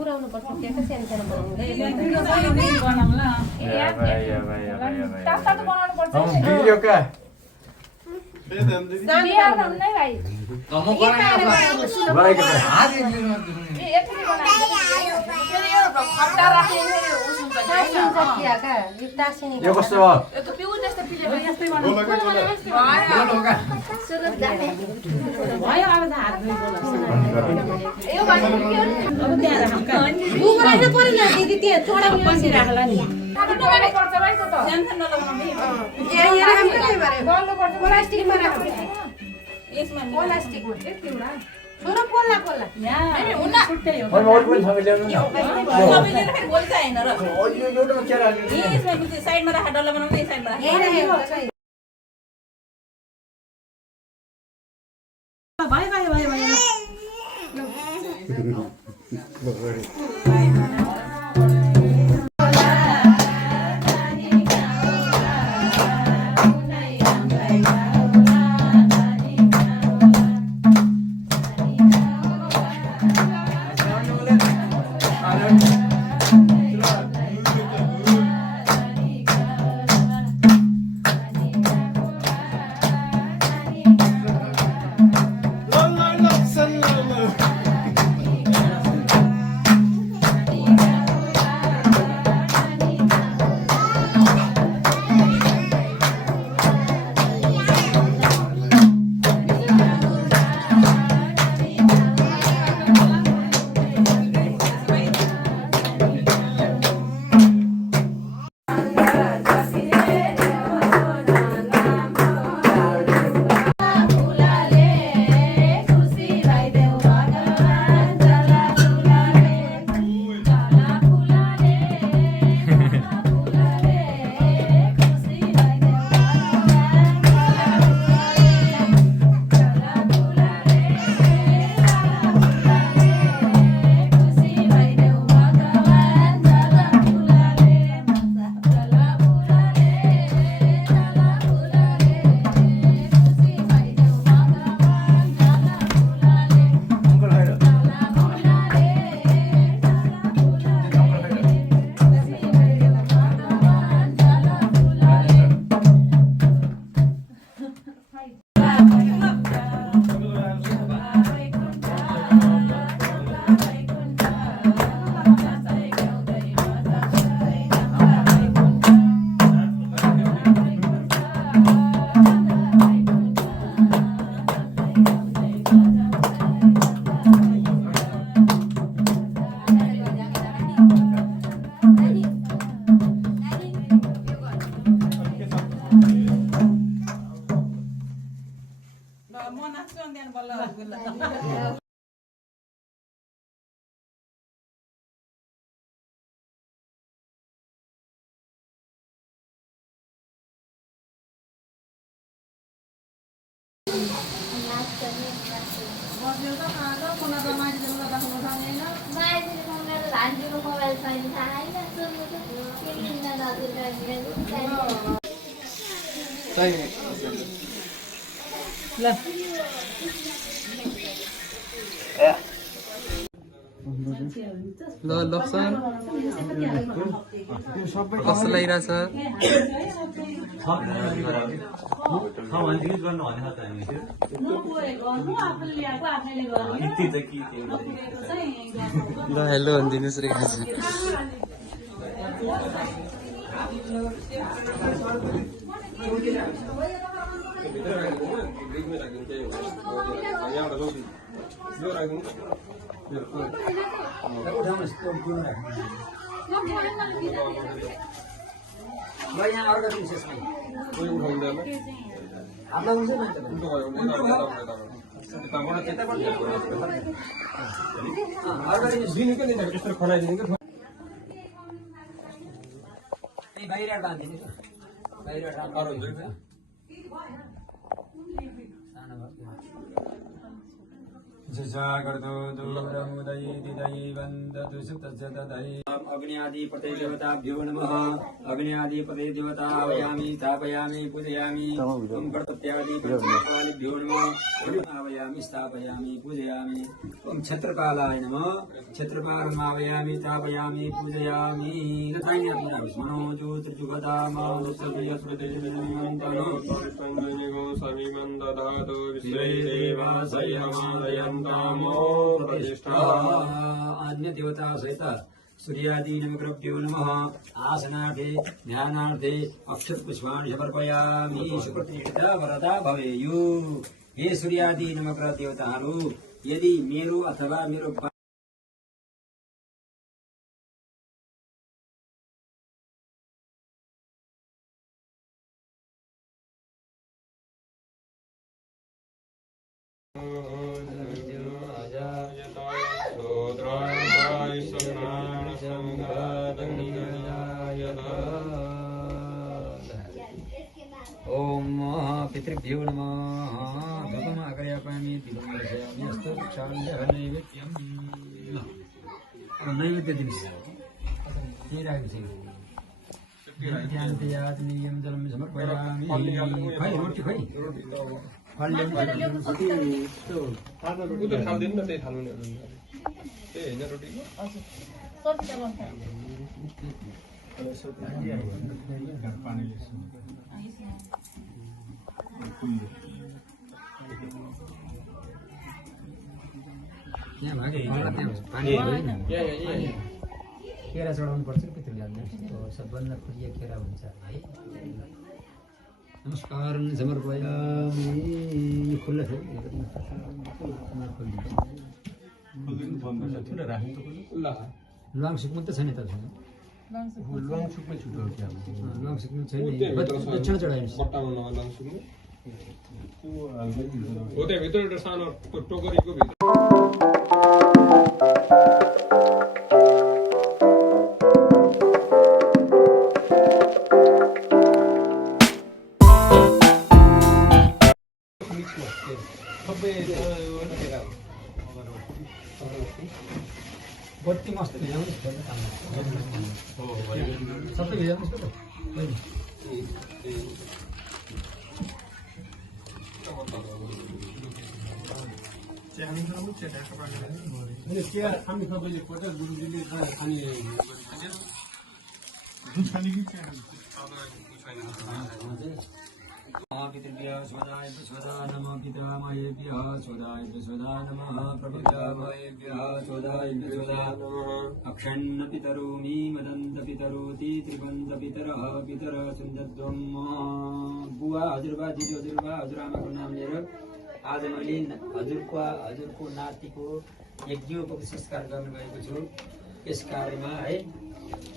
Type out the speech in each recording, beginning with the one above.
पुराउनु पर्छ त्यहाँ सानो सानो बनाउनु वीडियो का यो कस्तो हो छोरा पोल्ला पोल्ला अनि अरु पनि सबै ल्याउनु न सबैले राखेर बोल्छ हैन र यो एउटामा के राख्नु यसमा साइडमा राखेर डल्ला बनाउँदै साइडमा राखेर भाइ भाइ भाइ भाइ ल लक्सन कस्तो लागिरहेछ ल हेलो भनिदिनुहोस् रेखाजी अग्नियाधिपते देवताभ्यो नमः। अग्नियाधिपते देवता आवायामि स्थापयामि पूजयामि। गणपत्यादिभ्यो नमः। स्थापयामि स्थापयामि पूजयामि ओम क्षेत्रपालाय नमः क्षेत्रपालम् आवाहयामि स्थापयामि पूजयामि लतान्य विष्णु ज्योतिर्जुगदामानुसर्वयस्पतिर्जनमन्तनो समिमन्दधातु विश्वेदेवासयमादयन्तामो प्रतिष्ठा अन्य देवता सहित सूर्यादि नमग्रभ्यो नमः आसनार्थे ध्यानार्थे अक्षतपुष्पाणि समर्पयामि सुप्रतिष्ठिता वरदा भवेयु हे सूर्यादि नमग्रह देवताहरू यदि मेरो अथवा मेरो ओम पितृभ्यो नमः भगवान् आग्रयामि दिवंगयामि अस्तु क्षान्यनैवेद्यं नैवेद्य दिवस ये राखिन्छ ध्यानयात्नीयं जलं समर्पयामि खै रोटी खै फल्ले उता खाल्दैन न त्यही खानु नि त्यही हैन रोटीको यहाँ भागे पानी केरा चढाउनु पर्छ पितृले सबभन्दा प्रिय केरा हुन्छ है नमस्कार समर्पयामि खुल्ला छ लुवाङ सुक्नु त छैन तपाईँसँग लुवाङ सुक्ने छुटो हो क्या लुवाङ सुक्नु छैन दक्षिण चढाइन्छ बट्टामा नलुवाङ सुक्ने हो त्यहाँभित्र एउटा सानो टोकरीको भित्र बत्ती मस्त भिजाउनु सबै भिजाउनु पितृभ्यः स्वदाय स्वदा नमः पितामहेभ्यः स्वदाय स्वदा नमः प्रपितामहेभ्यः स्वदाय स्वदा नमः अक्षण्ण पितरोमि मदन्त पितरोति त्रिबन्ध पितरः पितर सुन्दध्वं बुवा हजुरबा दिदी हजुरबा हजुरआमाको नाम लिएर आज मैले हजुरको नातिको यज्ञोपको संस्कार गर्न गएको छु यस कार्यमा है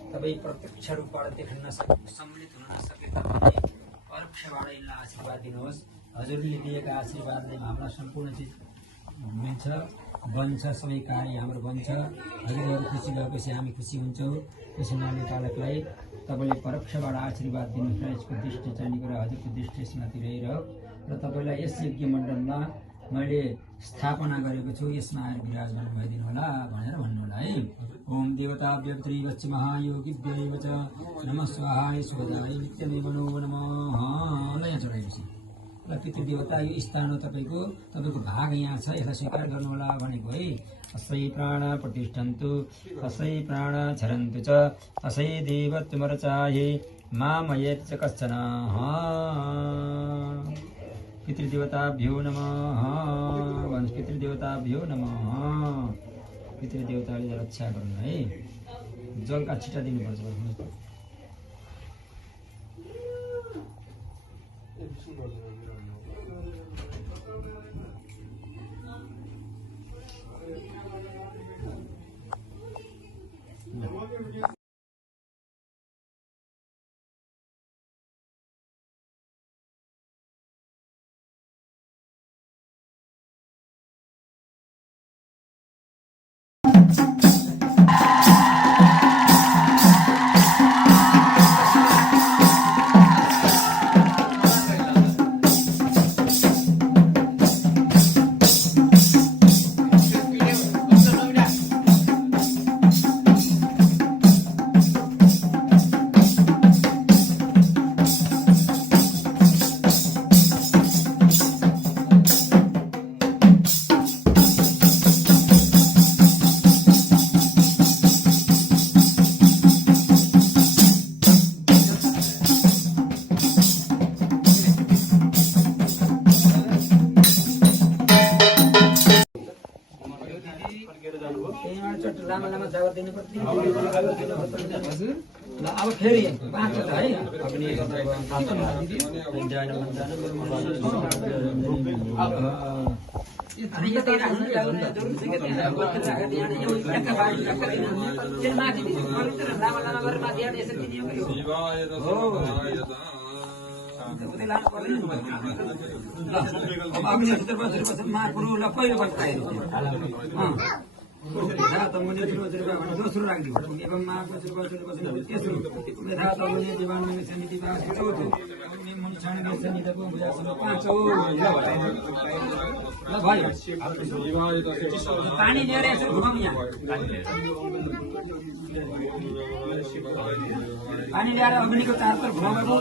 तपाईँ प्रत्यक्ष रूपबाट देख्न सम्मिलित हुन नसके तापनि परोक्षबाट यिनलाई आशीर्वाद दिनुहोस् हजुरले दिएका आशीर्वादले हामीलाई सम्पूर्ण चिज मिल्छ बन्छ सबै कार्य हाम्रो बन्छ हजुरहरू खुसी भएपछि हामी खुसी हुन्छौँ त्यसै नानी बालकलाई तपाईँले परोक्षबाट आशीर्वाद दिनुहोस् र यसको दृष्टि चाहिँ गरेर हजुरको दृष्टि यसमाथि रहिरह र तपाईँलाई यस यज्ञ मण्डलमा मैले स्थापना गरेको छु यसमा आएर विराजमान भइदिनु होला भनेर भन्नुहोला है ओम देवताभ्यो त्रिवच्च महायोगिभ्यैव च नमः स्वाहाय सुखदाय नित्यमेव नो नमः ल यहाँ चढाएपछि ल पितृदेवता यो स्थान हो तपाईँको भाग यहाँ छ यसलाई स्वीकार गर्नुहोला भनेको है असै प्राण प्रतिष्ठन्तु असै प्राण झरन्तु च असै देव तुमरचाहे मामयेत च कश्चन पितृदेवताभ्यो नमः वंश पितृदेवताभ्यो नमः पितृदेवताले रक्षा गर्नु है जलका छिटा दिनुपर्छ लामा लामा जवाब दिनुपर्छ हजुर ल अब फेरि 5 है अपनी दोस्रो राखिदियो एवं माघको तेस्रो चौथो ल भयो पानी लिएर यसो घुमाउँ यहाँ पानी ल्याएर अग्निको चारतर्फ घुमाएको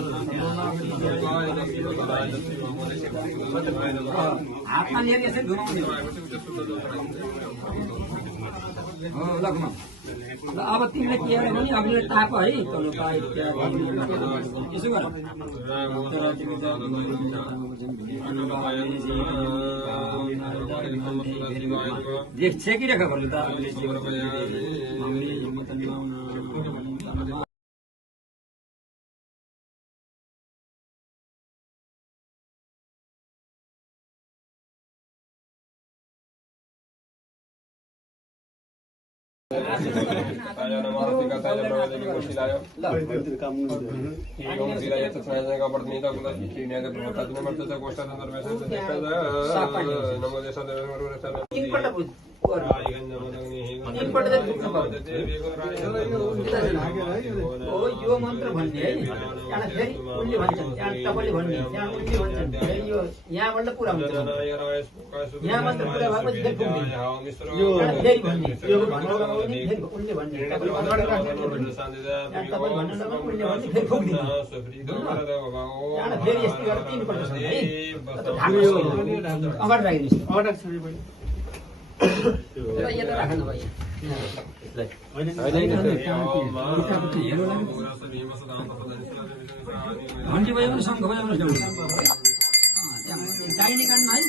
हातमा लिएर यसरी घुमाउने हो ल घुमाऊ ल अब तिमीले के अरे भने अग्निले ताप है तल पाइप यसो गर छेकिरहेको भन्नु त यो मन्त्र भन्ने है त्यहाँ फेरि उनले भन्छन् त्यहाँ तपाईँले भन्ने त्यहाँ उनले भन्छन् फेरि यो यहाँबाट पुरा हुन्छ यहाँ मात्र पुरा भएपछि फेरि पुग्दैन यो फेरि भन्ने यो भन्नु लगाउने फेरि उनले भन्ने तपाईँले भन्नु लगाउने उनले भन्ने फेरि पुग्दैन त्यहाँ फेरि यस्तो गरेर 3 पल्ट छ है अगाडि राखिदिनुहोस् अगाडि छोडी यो त राख्नु भयो घन्टी भयो भने शङ्ख भयो भने दाहिने कानमा है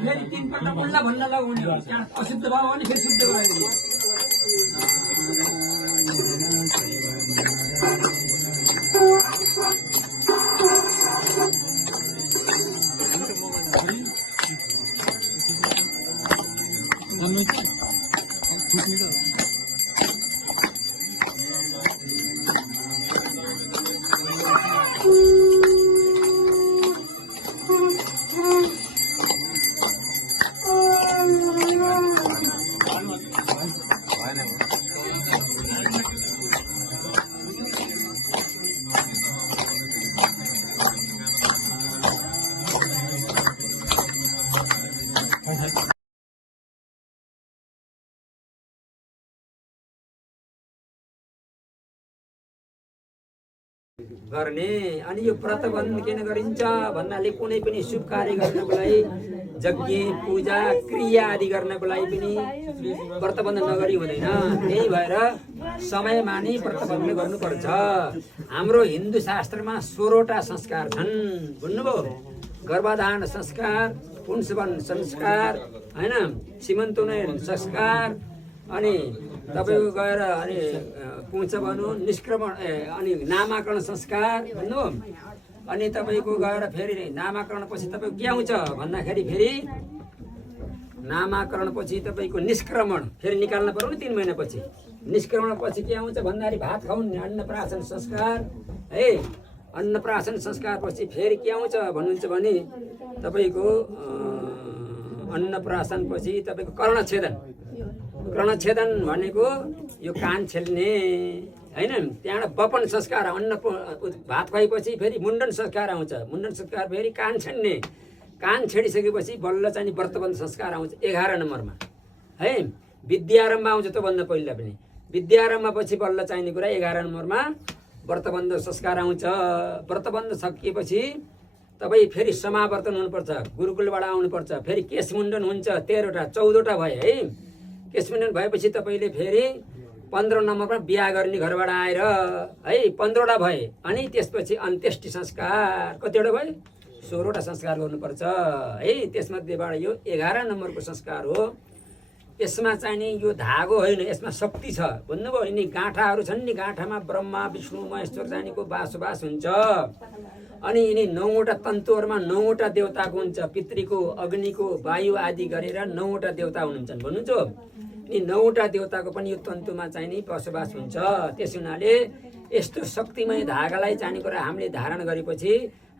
फेरि 3 पल्ट बोल्ला भन्न लगाउने त्यहाँ अशुद्ध भयो भने फेरि शुद्ध गराइदिनु गर्ने अनि यो व्रतबन्ध किन गरिन्छ भन्नाले कुनै पनि शुभ कार्य गर्नको लागि यज्ञ पूजा क्रिया आदि गर्नको लागि पनि व्रतबन्ध नगरी हुँदैन। त्यही भएर समयमा नै व्रतबन्ध गर्नुपर्छ। हाम्रो हिन्दू शास्त्रमा 16वटा संस्कार छन्। भन्नुभयो गर्भधारण संस्कार, पुंसवन संस्कार, हैन, सीमन्तोन्नयन संस्कार, अनि तपाईको गएर अनि पुंस बनु निष्क्रमण अनि नामाकरण संस्कार भन्नु। अनि तपाईको गएर फेरि नामाकरण पछि तपाईको के आउँछ भन्दाखेरि फेरि नामाकरणपछि तपाईँको निष्क्रमण फेरि निकाल्न पर्यो नि 3 महिनापछि। निष्क्रमणपछि के आउँछ भन्दाखेरि भात खुवाउने अन्नप्राशन संस्कार है। अन्नप्राशन संस्कारपछि फेरि के आउँछ भन्नुहुन्छ भने तपाईँको अन्नप्राशनपछि तपाईँको कर्णछेदन। कर्णछेदन भनेको यो कान छेल्ने हैन। त्यहाँबाट वपन संस्कार, अन्न भात खुवाएपछि फेरि मुण्डन संस्कार आउँछ। मुण्डन संस्कार फेरि कान छेड्ने। कान छेडिसकेपछि बल्ल चाहिँ व्रतबन्ध संस्कार आउँछ 11 नम्बरमा है। विद्यारम्भ आउँछ त्योभन्दा पहिला पनि। विद्यारम्भपछि बल्ल चाहिने कुरा 11 नम्बरमा व्रतबन्ध संस्कार आउँछ। व्रतबन्ध सकिएपछि तपाईँ फेरि समावर्तन हुनुपर्छ, गुरुकुलबाट आउनुपर्छ। फेरि केशमुण्डन हुन्छ 13वटा 14वटा भयो है। केशमुण्डन भएपछि तपाईँले फेरि 15 नम्बरमा बिहा गर्ने घरबाट आएर है 15वटा भए। अनि त्यसपछि अन्त्येष्टि संस्कार कतिवटा भयो? 16वटा संस्कार गर्नुपर्छ है। त्यसमध्येबाट यो 11 नम्बरको संस्कार हो। यसमा चाहिँ नि यो धागो होइन, यसमा शक्ति छ भन्नुभयो। यिनी गाँठाहरू छन् नि, गाँठामा ब्रह्मा विष्णु महेश्वर जानीको बासोबास हुन्छ। अनि यिनी 9वटा तन्तुहरूमा 9वटा देवताको हुन्छ। पितृको, अग्निको, वायु आदि गरेर 9वटा देवता हुनुहुन्छ भन्नुहुन्छ। यी 9वटा देवताको पनि यो तन्तुमा चाहिँ नि बसोबास हुन्छ। त्यस हुनाले यस्तो शक्तिमय धागालाई चाहिने कुरा हामीले धारण गरेपछि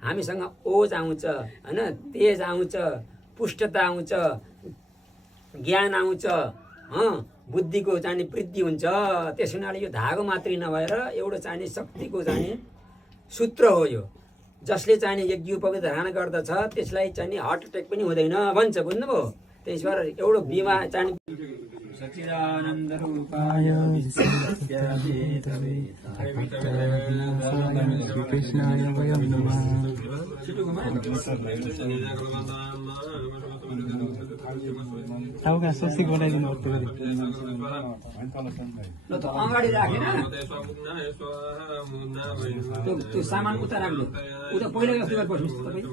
हामीसँग ओज आउँछ हैन, तेज आउँछ, पुष्टता आउँछ, ज्ञान आउँछ, बुद्धिको चाहिँ वृद्धि हुन्छ। त्यस हुनाले यो धागो मात्रै नभएर एउटा चाहिँ शक्तिको चाहिँ सूत्र हो यो। जसले चाहिँ यज्ञोपवीत धारण गर्दछ त्यसलाई चाहिँ हार्ट अट्याक पनि हुँदैन भन्छ, बुझ्नुभयो। त्यस भएर एउटा बिमा चाहिँ सच्चिदानन्द रूपाय कृष्णाय वयं नमः। टाउका सोसी बनाइदिनु पर्यो। ल त अगाडि राखेन त्यो सामान उता राख्नु। उता पहिला जस्तो गरेर बस्नुहोस् तपाईँ,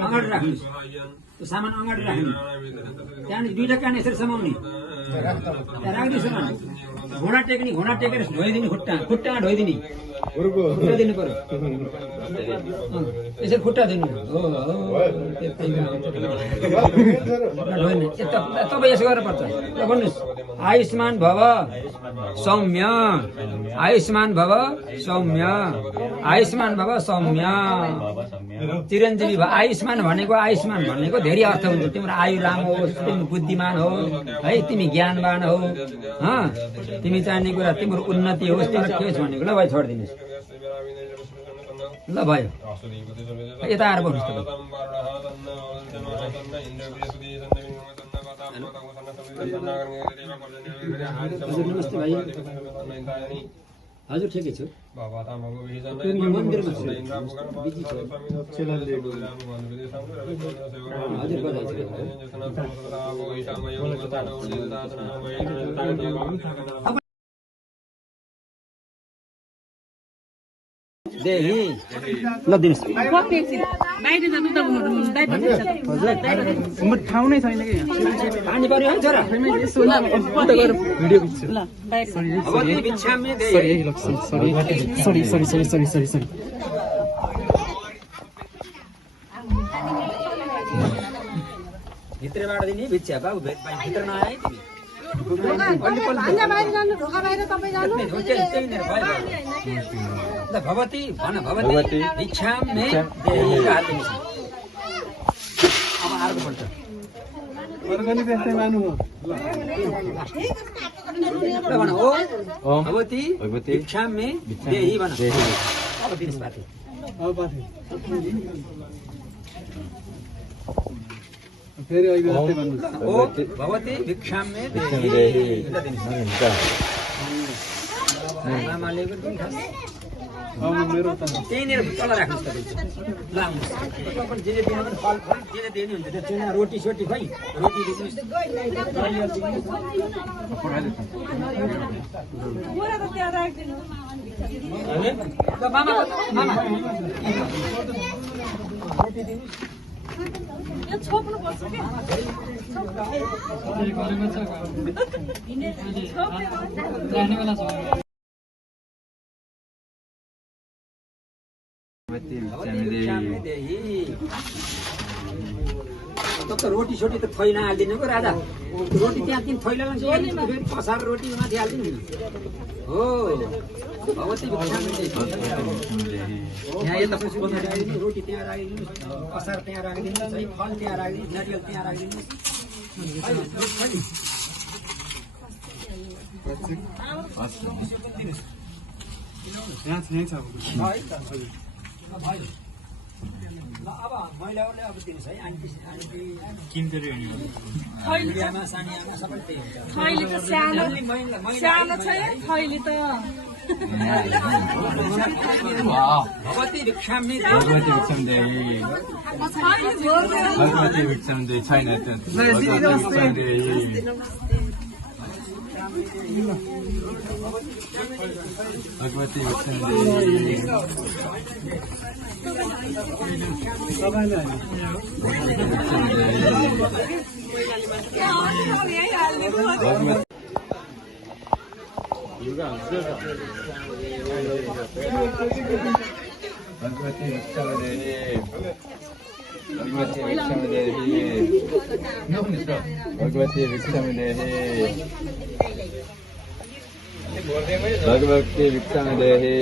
अगाडि राख्नुहोस्। त्यो सामान अगाडि राख्नु। त्यहाँदेखि 2टा कान यसरी समाउने, त्यहाँ राखिदिनुहोस्। घोडा टेक्ने, घोडा टेकेर धोइदिने, खुट्टा धोइदिने, खुट्टा दिनु पर्यो। यसरी खुट्टा दिनु हो। तपाईँ यसो गरेर पर्छ। ल भन्नुहोस्, आयुष्मान भव सौम्य, आयुष्मान भव सौम्य, आयुष्मान भव सौम्य, चिरञ्जीवी भव। आयुष्मान भनेको धेरै अर्थ हुन्छ। तिम्रो आयु लामो होस्, तिमी बुद्धिमान हो है, तिमी ज्ञानवान हो, तिमी चाहिने कुरा तिम्रो उन्नति होस्। तर के छ भनेको ल भाइ छोडिदिनुहोस्। ल भयो, यता आएर बस्नुहोस् तपाईँ। नमस्ते भाइ। हजुर ठिकै छु। मन्दिरमा छु। देही ल दिनुहोस्। ठाउँ नै छैन कि पानी पर्यो है छोरा। भित्रबाट दिने भिक्षा बाबु, भित्र नआए तिमी। भगवती भन, भगवती भिक्षाम मे देहि। अब अर्को पल्ट भन, ओ भगवती भिक्षाम मे देहि भन। अब दिनुहोस् पाथी। फेरि ओ भगवती भिक्षाम मे देहि। मेरो त्यहीँनिर तल राख्नुहोस् तपाईँ। ल आउनुहोस्, जे दिनु भने फल जे दिनु हुन्छ त्यो चुना रोटी सोटी खुवाइ, रोटी दिनुहोस्। मामा मामा रोटी दिनुहोस्। त रोटी सोटी त थैला हालिदिनु पो राजा रोटी त्यहाँ तिन थैला फेरि कसार रोटी माथि हालिदिनु हो भगवती यहाँ यता रोटी त्यहाँ राखिदिनु कसार त्यहाँ राखिदिनु फल त्यहाँ राखिदिनु नारियल त्यहाँ राखिदिनु अब महिलाहरूले अब दिनुहोस् है आन्टी सानियामा सबै त्यही थैली त सानो सानो छ थैली त भगवती भिक्षामि भगवती भिक्षाम देहि भगवती भिक्षाम देहि छैन त भगवती भिक्षाम देहि भगवती भिक्षाम देहि भगवती भिक्षाम देहि भगवती भिक्षाम देहि भगवती भिक्षाम देहि भगवती भिक्षाम देहि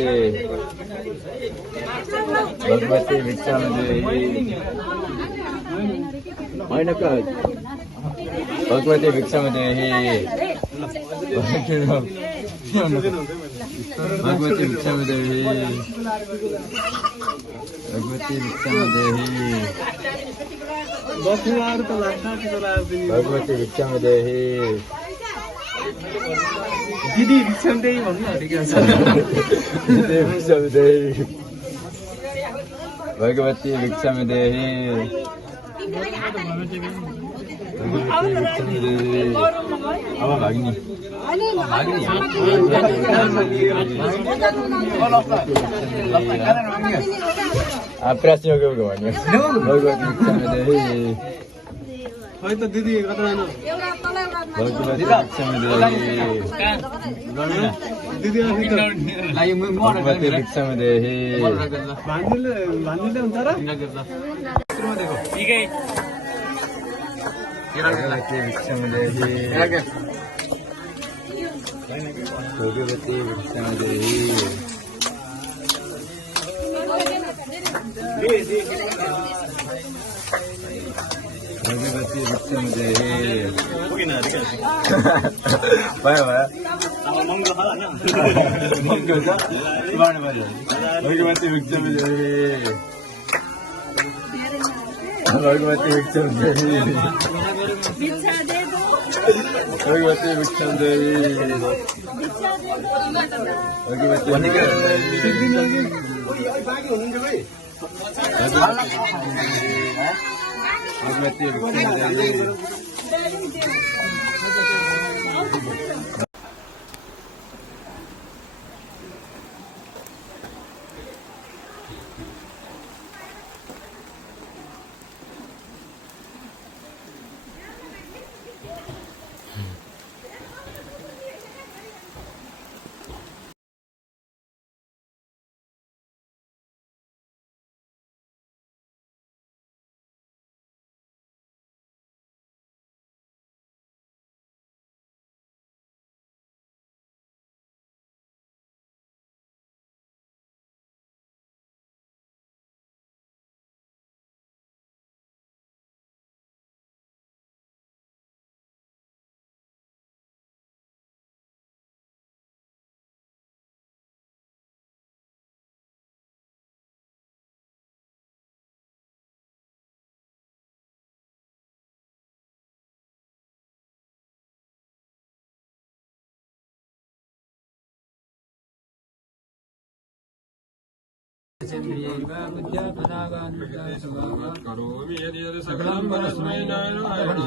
भगवती भिक्षाम देहि होइन का भगवती भिक्षाम देहि भगवती भिक्षाम देहि भगवती भिक्षाम देहि भगवती भिक्षाम देहि दिदी भिक्षाम देहि भन्नु अलिकति भिक्षाम देहि भगवती भिक्षाम देहि अब भाग्ने प्रश्न भन्नु भगवती भिक्षाम देहि खै त दिदी कता जानु भगवती भिक्षाम देहि दिदी भगवती भिक्षाम देहि भान्जीले हुन्छ र भगवती भिक्षाम देहि भगवती भिक्षाम देहि भगवती भिक्षाम देहि भयो भगवती भिक्षाम देहि भगवती भिक्षाम देहि भगवती भिक्षाम देहि भगवती भगवती भिक्षाम देहि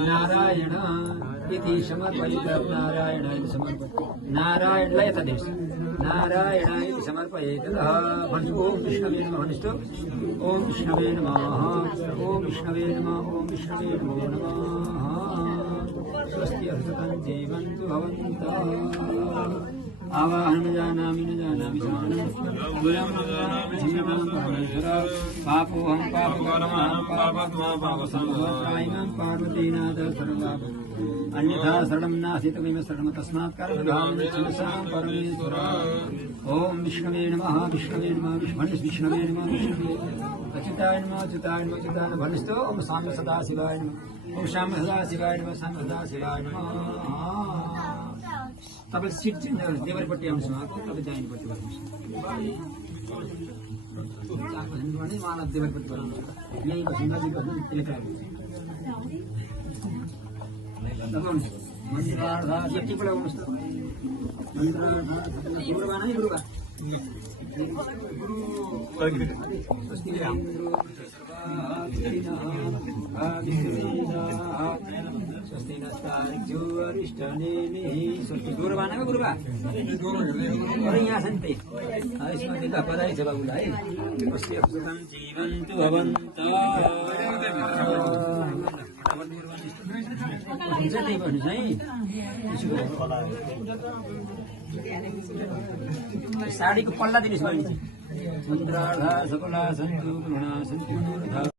नारायण इति समर्पयेत् नारायण इति समर्पयेत् नारायणलाई यता देश नारायण इति समर्पयेत् भन्छु ओम विष्णवे नमः भन्छु ओम विष्णवे नमः ओम विष्णवे नमः ओम विष्णवे नमो नमः स्वस्ति हस्तकं जीवन्तु भवन्तः आवाहनं जानामि न जानामि पापोऽहं पापकर्मणः पापसंभवत्रायिणां पार्वतीनाथ सर्वलाभ अन्यथा शरणं नास्ति तमेव शरणं तस्मात् कर्मभावेन चिकित्सां परमेश्वर ॐ विष्णवे नमः विष्णवे नमः विष्णवे नमः विष्णवे अच्युताय नमः अच्युताय नमः अच्युताय नमः भन्नुहोस् त ओम साम्ब सदा शिवाय नमः ओम साम्ब सदा शिवाय नमः साम्ब सदा शिवाय नमः तपाईँ सिट चाहिँ देवरपट्टि आउनुहोस् उहाँको तपाईँ दाहिनेपट्टि बस्नुहोस् उहाँलाई देवरपट्टि बनाउनु यहीँ बस्नु नजिक बस्नु लेखा टिपबाट आउनुहोस् त गुरुबा नै गुरुबा स्वस्ति गुरुबा नै गुरुबा यहाँ छ नि त्यही यसमा दिँदा बधाई छ बाबुलाई है स्वस्ति सुखं जीवन्तु भवन्त हुन्छ त्यही भन्नुहोस् है साडीको पल्ला दिनुहोस् बहिनी चाहिँ चन्द्राधा सकला सन्तु गुणा सन्तु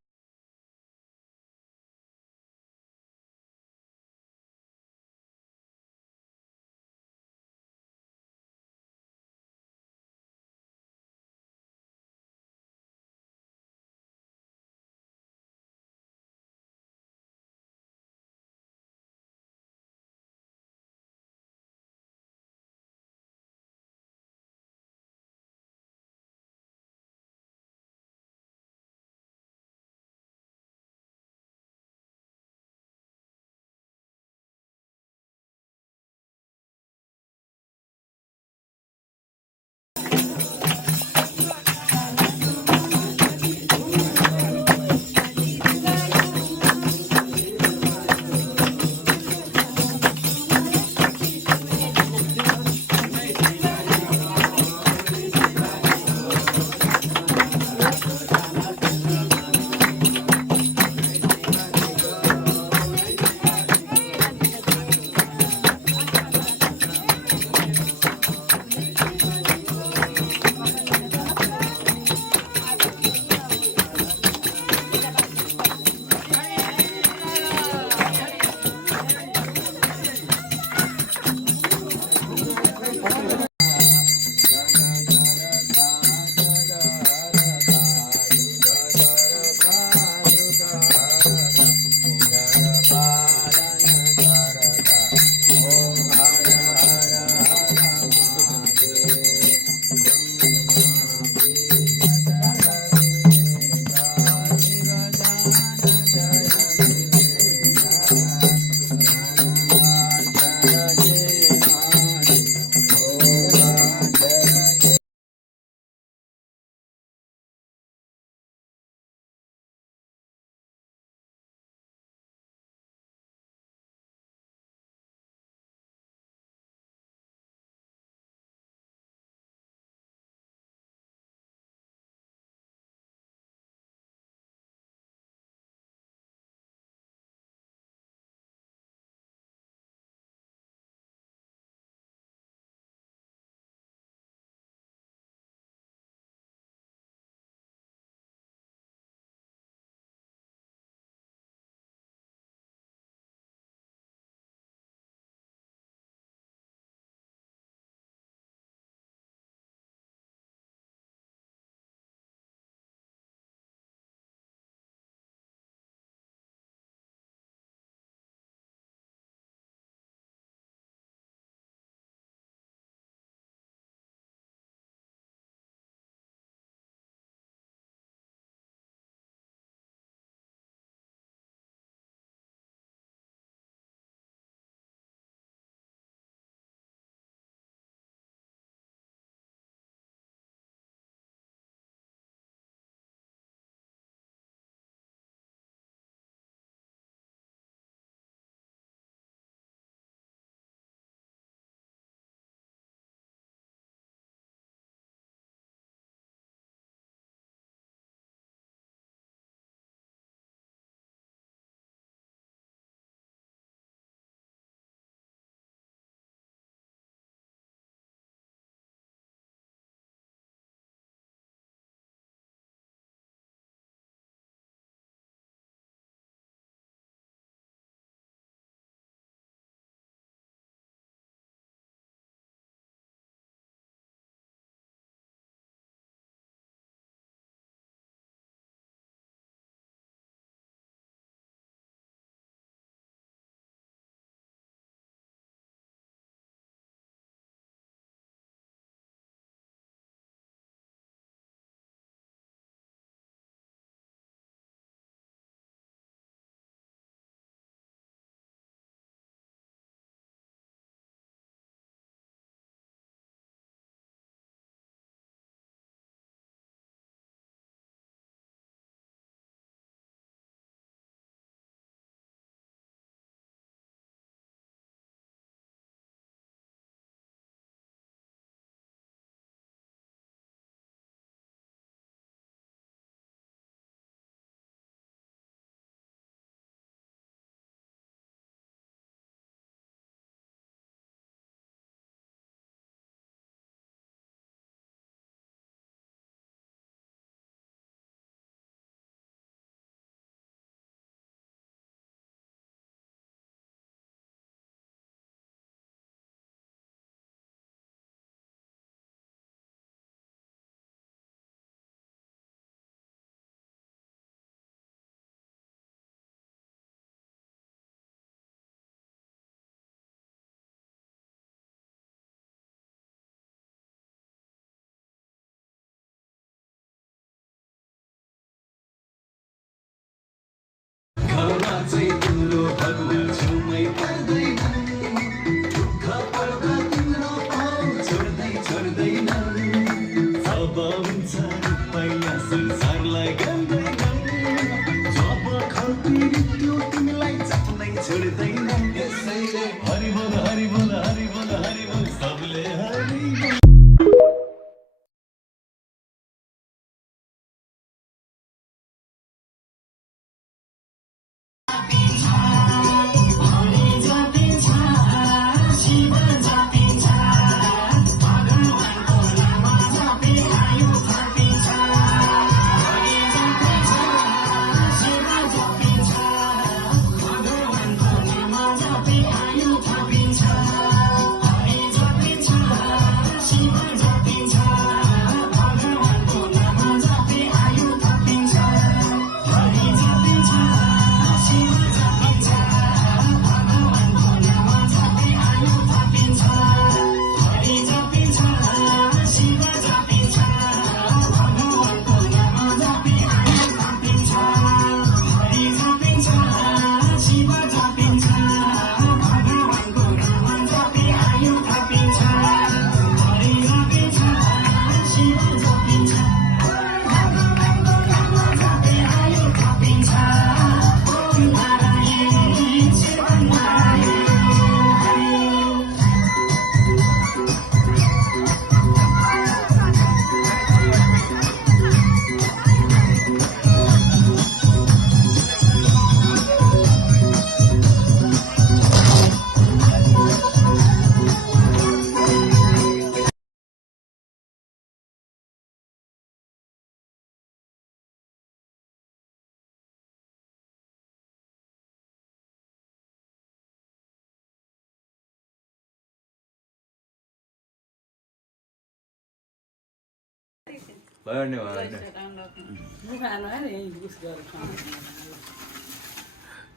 भयो नि भयो नि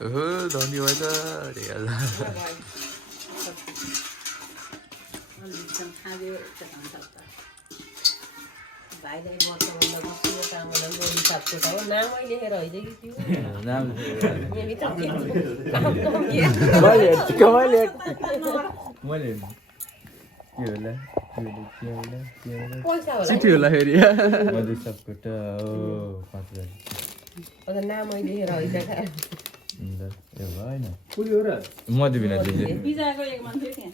ओहो धन्यवाद रे अल्लाह भाइलाई वर्षभन्दा बस्नु कामलाई लोन सक्छु त हो नामै लेखेर होइन कि त्यो नाम मैले के होला पैसा होला चिठी होला फेरि मैले सबको त ओ 5000 अन्त नामै लेखेर होइन ए भएन पुग्यो र मधु बिना लेखे बिजाको एक मान्छे थियो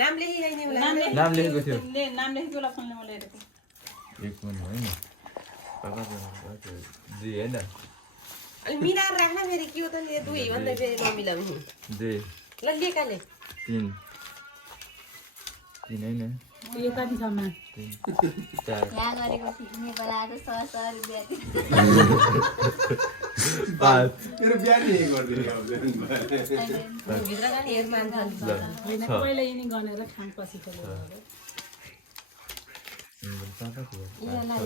नाम लेखिहाल्ने होला नाम लेखेको थियो नाम लेखेको होला फोनले मैले हेरेको एक मन होइन जी होइन अनि मिलाएर राख्न फेरि के हो त नि दुई भन्दा फेरि नमिलाउने जी ल लेखाले 3 होइन यो कति सम्म 3 4 यहाँ गरेको नेपाल आएर 100 रुपियाँ 5 मेरो बिहा नि गर्दिने अब भित्र जाने हेर मान्छ होइन पहिला यिनी गनेर खान पछि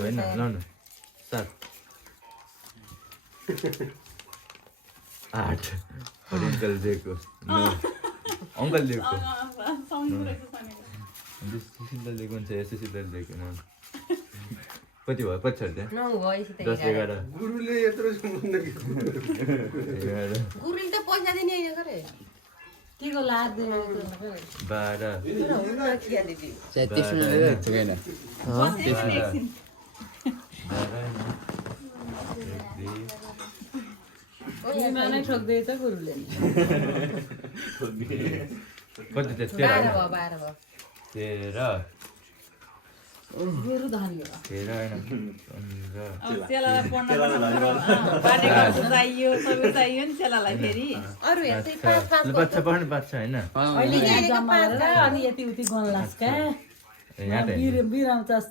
होइन ल न 7 8 अङ्कल दिएको अङ्कल दिएको सिधै दिएको हुन्छ यसो सिधै दिएको न कति भयो 75 नौ भएपछि त 10 11 गुरुले यत्रो सम्बन्ध के 11 गुरुले त पैसा दिने होइन गरे केको लाद 12 नै ठोक्दै छ गुरुले कति त 12 भयो 13 गुरु धनी हो 13 होइन 15 चेलालाई पढ्न बाटेको चाहियो सबै चाहियो नि चेलालाई फेरि अरु हेर चाहिँ 5 5 बच्चा पढ्ने बाच्चा होइन अहिले जमाएर अनि यति उति गन्लास का यहाँ त बिराउँछस्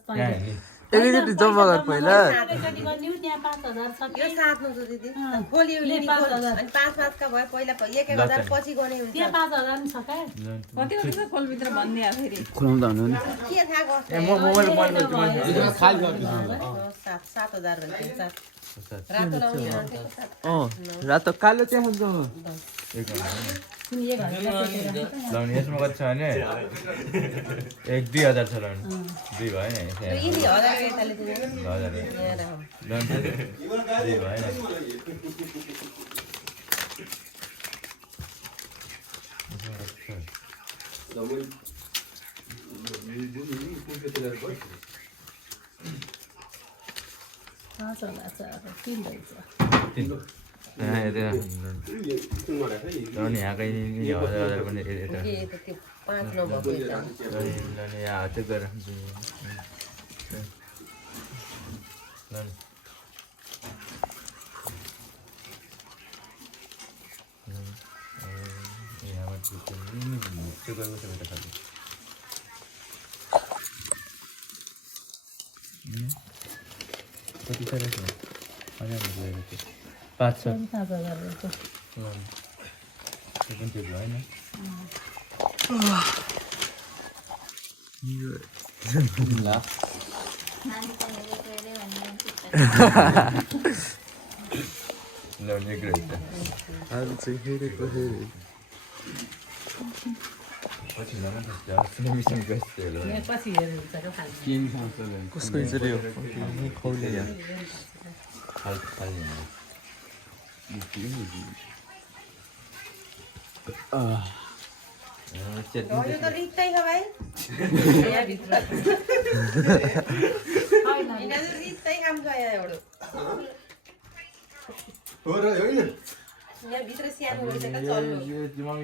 एकैचोटि जम्मा गर पहिला एकैचोटि गर्ने त्यहाँ 5000 छ यो 7 नौ दिदी खोलियो नि 5000 अनि 5 5 का भयो पहिला 1000 पछि गने हुन्छ त्यहाँ 5000 नि छ का कति हुन्छ खोलभित्र भन्ने आ फेरि खुलाउँदा हुनु नि के थाहा गर्छ ए मोबाइल खाली गरिदिनु 7000 भन्छ रातो लाउने रातो कालो चाहिँ हुन्छ कुन एक हजार लाउने यसमा कति छ भने 1-2000 छ लाउने 2 भएन यिनी 1000 यताले दिने 1000 लाउने 2 भएन यहाँकै हजार पनि के त त्यो 5 नभएको यहाँ त्यो गरेर कति छ 500 होइन नानी त हेरे हेरे भन्ने ल्याउने ग्रेट आज चाहिँ हेरेको हेरे पछि नभए मिसिङ गएछ यहाँ पछि हेर्नुहुन्छ के खान्छ कसको इजरी हो खौले या खाली यो त रित्तै छ भाइ यहाँ भित्र यिनीहरू रित्तै काम गयो एउटा हो र होइन यहाँ भित्र सानो रहेछ क्या चल्नु चल्नु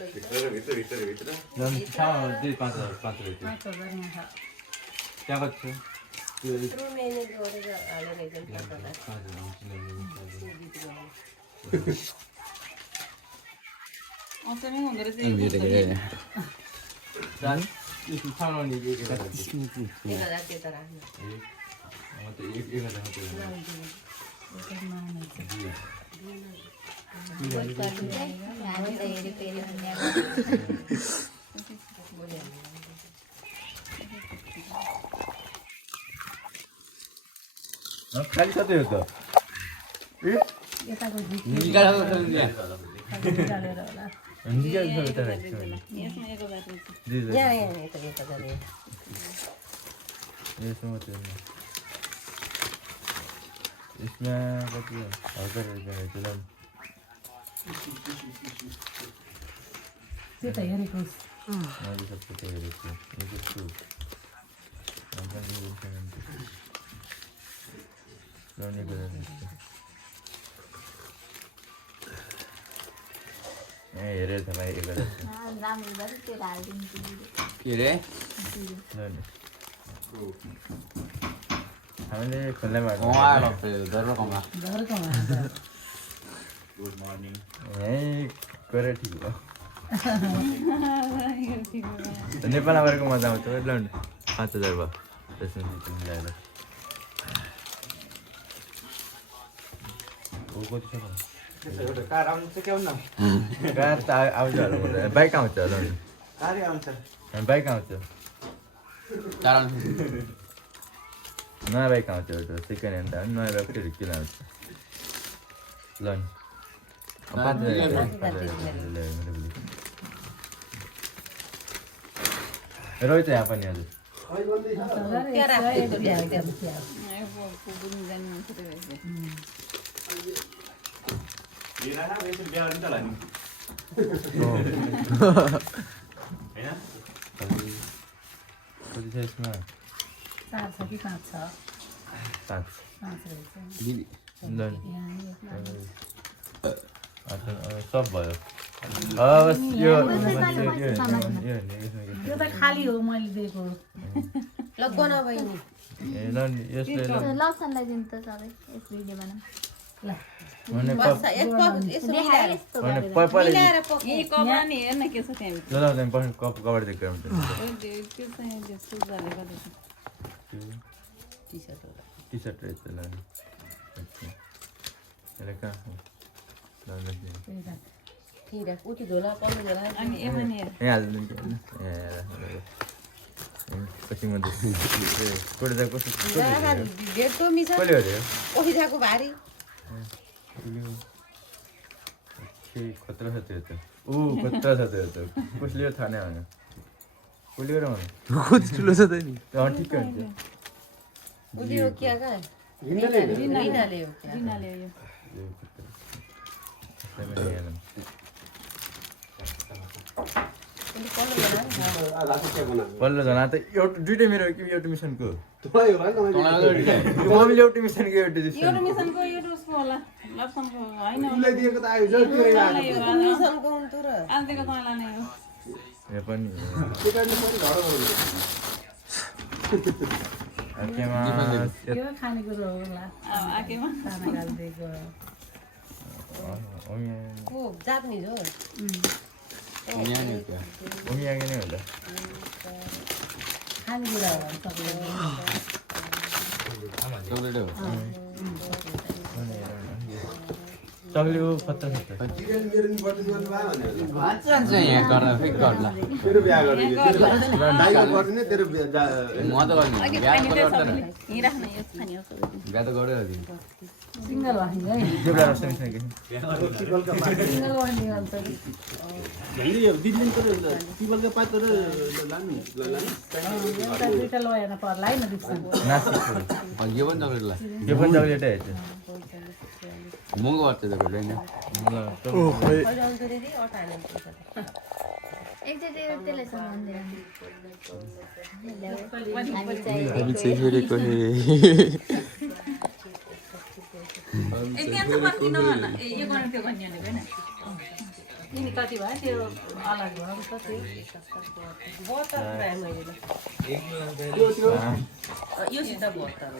रहेछ भित्र थ्रु म्यानेज गरेर हालेर एकदम अचम्मै हुँदो रहेछ यो 1000 त्यो त राख्नु नानी त हेरे हेरे भन्ने खाली कतै हो त यसमा 1000 रहेछ यहाँ यता यता गरे यसमा कति हो 1000 रहेछ त्यो त हेरेको मैले सबको त हेरेको यो कस्तो ल्याउने गरेर हेरेर त भाइ 1000 राम्रो भयो त्यो हालिदिन्छु के रे हामीले खुल्ला गुड मर्निङ गरेर ठिक हो नेपालमा गरेको मजा आउँछ ल 5000 भयो त्यसमा मिलाएर कार त आउँछ होला बाइक आउँछ होला बाइक आउँछ नयाँ बाइक आउँछ एउटा सेकेन्ड ह्यान्ड नयाँ बाइक फेरि किन आउँछ ल नि रोहित यहाँ पनि हजुर कति छ यसमा 4 छ कि 5 छ 5 सब भयो बस यो त खाली हो मैले दिएको ल गन बहिनी यसले लप्सनलाई दिनु त सबै यस भिडियोमा ल भने यही कपडा नि हेर्न के छ त्यहाँ कप कभर देख्यो त्यो चाहिँ जस्तो जाले गर्दै टी सर्ट रहेछ ल यसले कहाँ उठी धोला कति धोला अनि एमा नि यहाँ हाल्नु पछि म कसले भेटको मिसा कसले हो ओही जाको भारी खतरा छ त्यो त खतरा छ त्यो त कसले थाहा नै होइन कसले र कति ठुलो छ त नि ठिकै हुन्छ उdio क्या का रिनाले हो क्या रिनाले यो पल्लो जना त एउटा दुइटै मेरो एउटा मिसनको तँलाई होला नि तँलाई मम्मीले एउटा मिसनको एउटा एउटा मिसनको एउटा उसको होला लप्सनको होइन उसलाई दिएको त आयो जस पुरै आयो मिसनको हुन्थ्यो र आजदेखि तँलाई लाने हो यो पनि के गर्ने पऱ्यो आकेमा यो खानेकुरो होला आकेमा खाना गालिदिएको को जापानिज हो उमी आगे नै होला खानेकुरा हो सबैले चक्लेको पत्ता छ जिरेल मेरो नि बटन गर्नु भयो भने यहाँ गर्दा फेरि गर्ला तेरो बिहा गर्ने दाइको गर्ने तेरो म त गर्ने बिहा त गर्दैन यहीँ राख्न यो खाने हो बिहा त गर्दै सिङ्गल वाकिङ है देब्ला रस्ता छ कि सिङ्गल वाकिङ भन्छ झन्डै यो दिदी तर टिबलको पातहरु लानु एउटा दुईटा लयन पर्ला है न दिप्सन नासिक यो पनि चक्लेटला यो पनि चक्लेटै हो महँगो पर्छ चक्लेट होइन अहिले अन्त रे अटाएन एकचोटि त्यसलाई सम्झाउँदै हामी चाहिँ हेरेको हे त्यहाँ त पर्खिन होला ए यो गर्नु त्यो भन्ने होइन यिनी कति भयो त्यो अलग भयो नि त त्यो बटर प्राय मैले यो सिधा बटर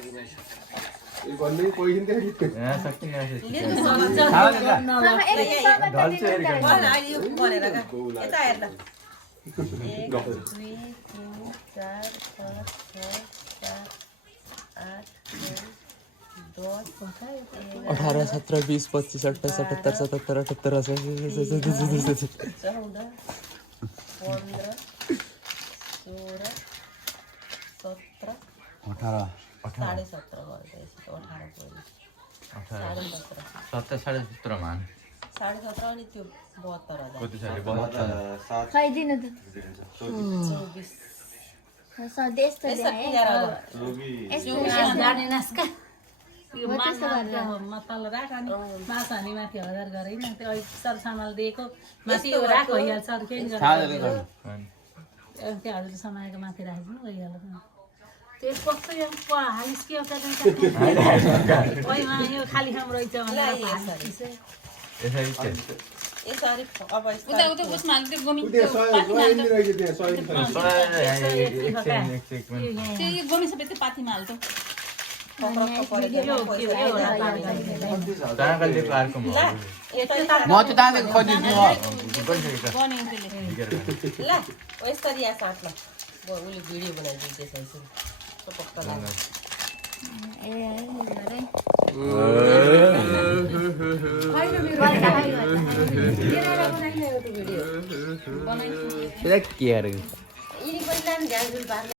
यो भन्ने पैसा त्यही यहाँ सकिन अहिले यो गरेर का यता हेर्न 1 2 3 4 5 6 7 8 9 10 18 17 20 25 28 77 77 78 14 15 16 17 18 17.5 गर्दैछ 18 17 मान 17.5 अनि त्यो 72,000 कति साले खाइदिनु त 24 सधैँ यस्तो जाने नास्का यो मसल राख अनि मासु हानी माथि 1000 गरेन त्यो अहिले सरसामाल दिएको माथि यो राख भइहाल्छ अरू केही गर्नु त्यो हजुर समाएको माथि राखिदिनु भइहाल्छ त्यो कस्तो यो हालिस के एउटा यो खाली ठाउँ रहेछ यसरी चाहिँ यसरी अब उता उता उसमा हाल्दै गोमी त्यो सय नि रहेछ त्यहाँ सय त्यो गोमी सबै त्यो पाथीमा हाल्छ तागलले पार्को म म त तानेको खोजिदिन्छु ल यसरी या साथमा उसले भिडियो बनाइदिँदैछ यसरी पक्का लाग्छ के अरे यिनी पनि ध्यान